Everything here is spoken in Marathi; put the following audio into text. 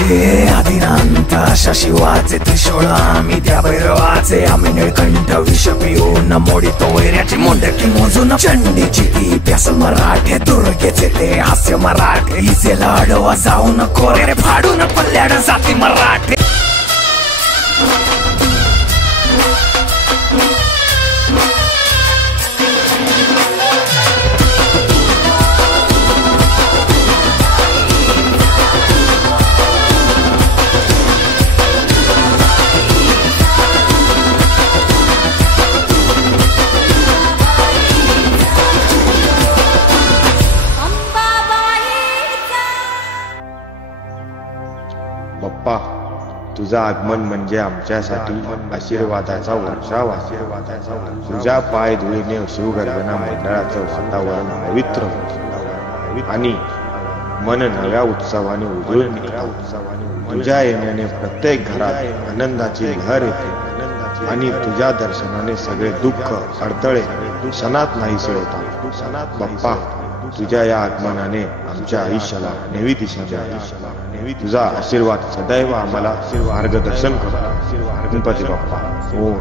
हे आदिनांत अशा शिवाचे त्रिशूळ आम्ही त्या भैरवाचे आम्ही निळकंठ विष पिऊन मोडितो वैऱ्याची मुंडकी मोजून चंडीची ती प्यास मराठे दुर्गेचे ते हास्य मराठे हिचे लाडवा जाऊन कोरे फाडून पल्ल्याड जाती मराठे। बाप्पा, तुझा आगमन म्हणजे आमच्यासाठी आशीर्वादाचा वर्षाव। तुझ्या पाय धुळीने शिवगर्भना मंडळाचं वातावरण पवित्र होते आणि मन नव्या उत्सवाने उजळून निघते। तुझ्या येण्याने प्रत्येक घरात आनंदाची लहर येते आणि तुझ्या दर्शनाने सगळे दुःख अडथळे क्षणात नाहीसे होतात। बाप्पा, तुझ्या या आगमनाने आमच्या आयुष्याला नवी दिशा मिळाली। तुझा आशीर्वाद सदैव आम्हाला मार्गदर्शन करो। गणपती बाप्पा। ओम